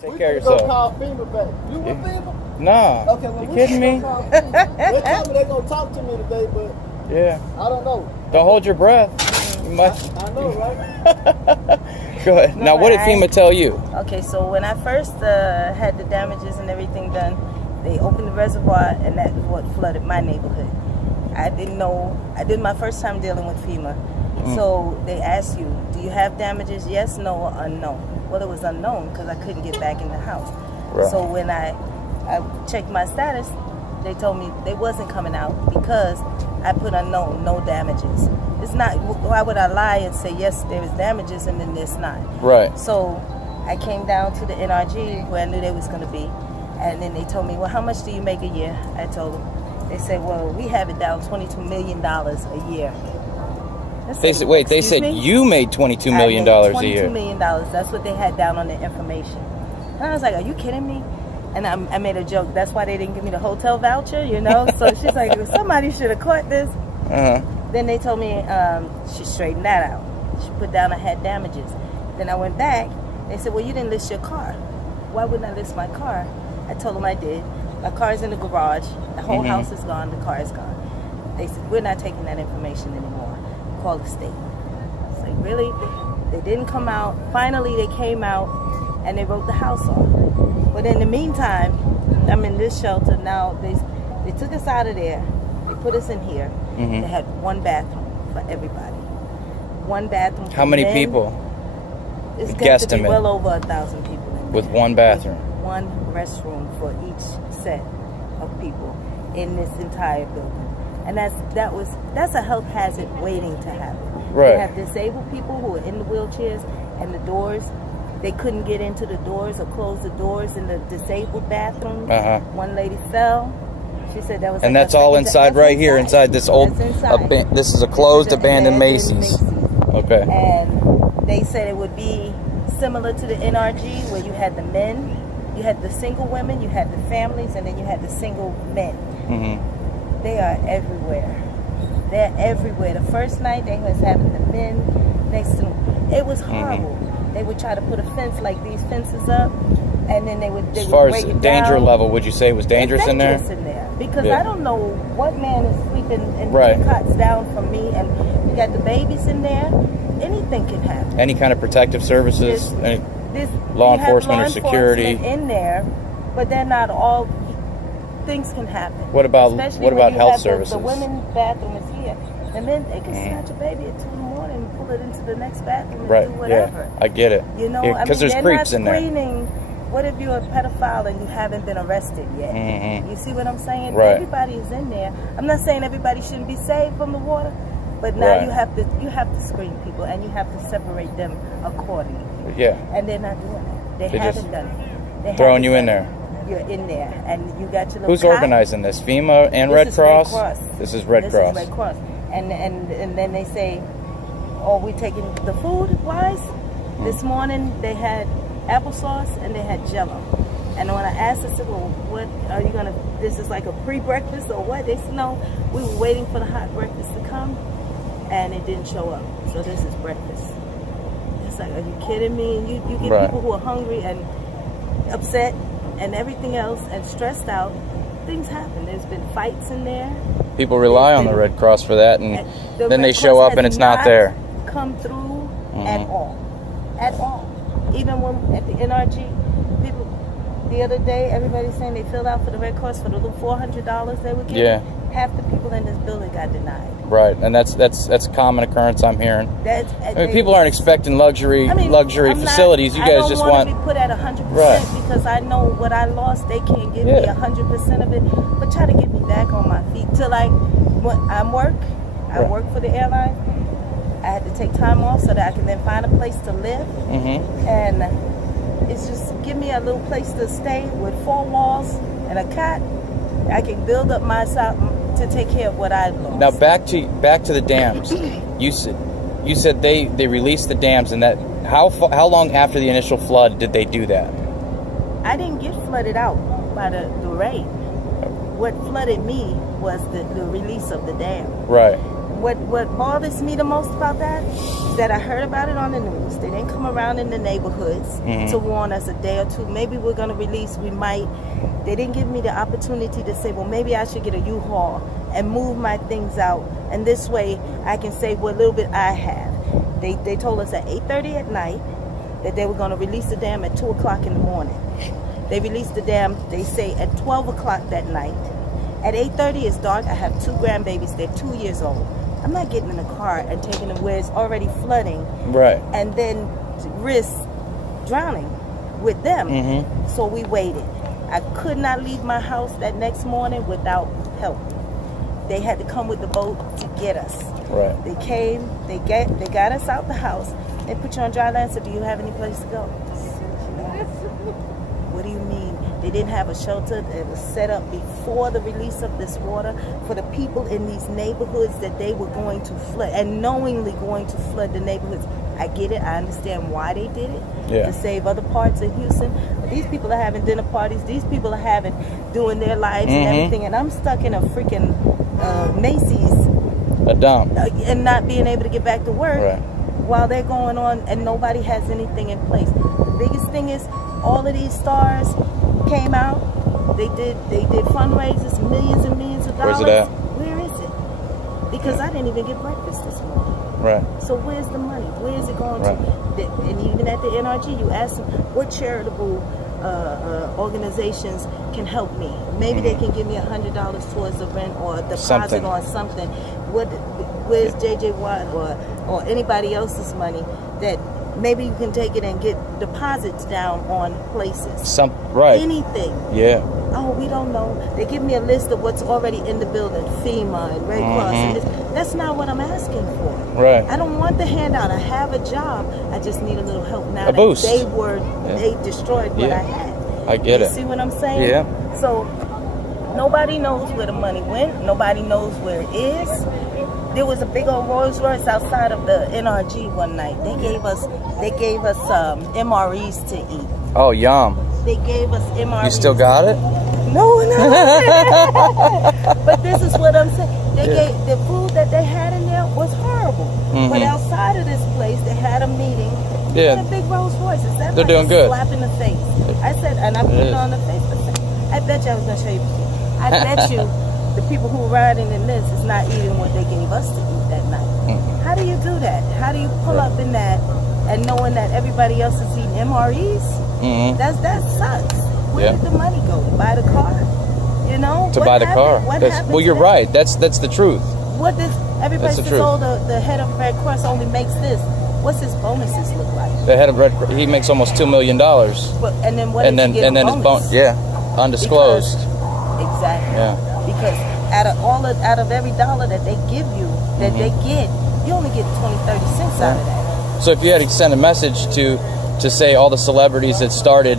Take care of yourself. Go call FEMA back. You with FEMA? Nah. Okay, well, you kidding me? they told me they're gonna talk to me today, but yeah. I don't know. Don't hold your breath. You must. I know, right? Go ahead. No, now, what did FEMA tell you? Okay, so when I first had the damages and everything done, they opened the reservoir, and that is what flooded my neighborhood. I didn't know. I did my first time dealing with FEMA. So they asked you, do you have damages? Yes, no, or unknown. Well, it was unknown because I couldn't get back in the house. Right. So when I checked my status, they told me they wasn't coming out because I put unknown, no damages. It's not, why would I lie and say, yes, there is damages and then there's not? Right. So I came down to the NRG where I knew they was going to be. And then they told me, well, how much do you make a year? I told them. They said, well, we have it down $22 million a year. They said, wait, they said you made $22 million a year. $22 million. That's what they had down on the information. And I was like, are you kidding me? And I made a joke. That's why they didn't give me the hotel voucher, you know? So she's like, somebody should have caught this. Then they told me she straightened that out. She put down I had damages. Then I went back. They said, well, you didn't list your car. Why wouldn't I list my car? I told them I did. My car's in the garage. The whole house is gone. The car is gone. They said, we're not taking that information anymore. Call the state. It's like, really? They didn't come out. Finally, they came out and they wrote the house off. But in the meantime, I'm in this shelter now. They took us out of there. They put us in here. They had one bathroom for everybody. One bathroom. How many people? It's got to be Guesstimate. well over 1,000 people in there. With one bathroom. With one restroom for each set of people in this entire building. And that's a health hazard waiting to happen. Right. You have disabled people who are in the wheelchairs and the doors. They couldn't get into the doors or close the doors in the disabled bathroom. One lady fell. She said that was. And that's all inside right here, inside this old. This is a closed, abandoned Macy's. Okay. And they said it would be similar to the NRG, where you had the men, you had the single women, you had the families, and then you had the single men. They are everywhere. They're everywhere. The first night they was having the men next to them. It was horrible. They would try to put a fence like these fences up, and then they would. As far as danger level, would you say it was dangerous in there? Dangerous in there because I don't know what man is sleeping and two cots down from me, and you got the babies in there. Anything can happen. Any kind of protective services, law enforcement or security in there, but they're not all. Things can happen. What about health services? The women's bathroom is here. And then they can snatch a baby at 2 in the morning and pull it into the next bathroom and do whatever. Yeah, I get it. You know, because there's creeps in there. What if you're a pedophile and you haven't been arrested yet? You see what I'm saying? Right. Everybody is in there. I'm not saying everybody shouldn't be saved from the water, but now you have to screen people and you have to separate them accordingly. Yeah. And they're not doing that. They haven't done it. They're throwing you in there. You're in there, and you got your little. Who's organizing this? FEMA and Red Cross? This is Red Cross. This is Red Cross. And then they say, oh, we taking the food wise? This morning they had applesauce and they had Jello. And when I asked, I said, well, what are you gonna? This is like a pre-breakfast or what? They said, no, we were waiting for the hot breakfast to come, and it didn't show up. So this is breakfast. It's like, are you kidding me? And you get people who are hungry and upset and everything else and stressed out. Things happen. There's been fights in there. People rely on the Red Cross for that, and then they show up and it's not there. Come through at all. Even when at the NRG, people the other day, everybody's saying they filled out for the Red Cross for the little $400 they were getting. Yeah. Half the people in this building got denied. Right, and that's a common occurrence I'm hearing. People aren't expecting luxury facilities. You guys just want to be put at 100% because I know what I lost. They can't give me 100% of it, but try to get me back on my feet till I work for the airline. I had to take time off so that I can then find a place to live, and it's just give me a little place to stay with 4 walls and a cot. I can build up myself to take care of what I lost. Now back to the dams. You said they released the dams, and that how long after the initial flood did they do that? I didn't get flooded out by the rain. What flooded me was the release of the dam. Right. what bothers me the most about that is that I heard about it on the news. They didn't come around in the neighborhoods to warn us a day or two. Maybe we're going to release. We might. They didn't give me the opportunity to say, well, maybe I should get a U-Haul and move my things out, and this way I can save what little bit I have. They told us at 8:30 at night that they were going to release the dam at 2 o'clock in the morning. They released the dam, they say, at 12 o'clock that night. At 8:30 it's dark. I have 2 grandbabies. They're 2 years old. I'm not getting in the car and taking them where it's already flooding, right, and then risk drowning with them. So we waited. I could not leave my house that next morning without help. They had to come with the boat to get us. right. They came, they got us out the house. They put you on dry land. So, do you have any place to go? What do you mean? They didn't have a shelter that was set up before the release of this water for the people in these neighborhoods that they were going to flood, and knowingly going to flood the neighborhoods. I get it. I understand why they did it, to save other parts of Houston. But these people are having dinner parties. These people are doing their lives and everything, and I'm stuck in a freaking Macy's, a dump, and not being able to get back to work while they're going on, and nobody has anything in place. The biggest thing is all of these stars came out. They did fundraisers, millions and millions of dollars. Where's it at? Where is it? Because I didn't even get breakfast this morning. Right. So where's the money? Where is it going to? And even at the NRG, you ask them what charitable organizations can help me. Maybe they can give me $100 towards the rent or a deposit on something. Where's JJ Watt or anybody else's money that maybe you can take it and get deposits down on places? Anything. Yeah. Oh, we don't know. They give me a list of what's already in the building, FEMA and Red Cross. And that's not what I'm asking for. Right. I don't want the handout. I have a job. I just need a little help now. A boost. They destroyed what I had. I get it. See what I'm saying? Yeah. So nobody knows where the money went. Nobody knows where it is. There was a big old Rolls Royce outside of the NRG one night. They gave us MREs to eat. Oh, yum. They gave us MREs. You still got it? No. But this is what I'm saying. They gave the food that they had in there was horrible. But outside of this place, they had a meeting. They had a big Rolls Royce. They're doing good. Slap in the face. I said, and I put it on the Facebook. I bet you I was gonna show you. I bet you the people who are riding in this is not eating what they gave us to eat that night. How do you do that? How do you pull up in that and knowing that everybody else is eating MREs? That sucks. Where did the money go? To buy the car? You know? To buy the car. Well, you're right. That's the truth. What does everybody says? Oh, the head of Red Cross only makes this. What's his bonuses look like? The head of Red Cross, he makes almost $2 million. But, and then what? And then his bonus, undisclosed. Exactly. Yeah. Because out of every dollar that they give you, that they get, you only get 20-30 cents out of that. So if you had to send a message to say all the celebrities that started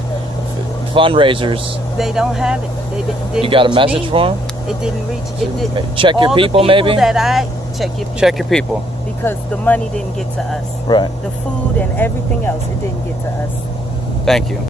fundraisers, they don't have it. They didn't. You got a message for them? It didn't reach. It did. Check your people, maybe. Check your people. people. Because the money didn't get to us. Right. The food and everything else, it didn't get to us. Thank you.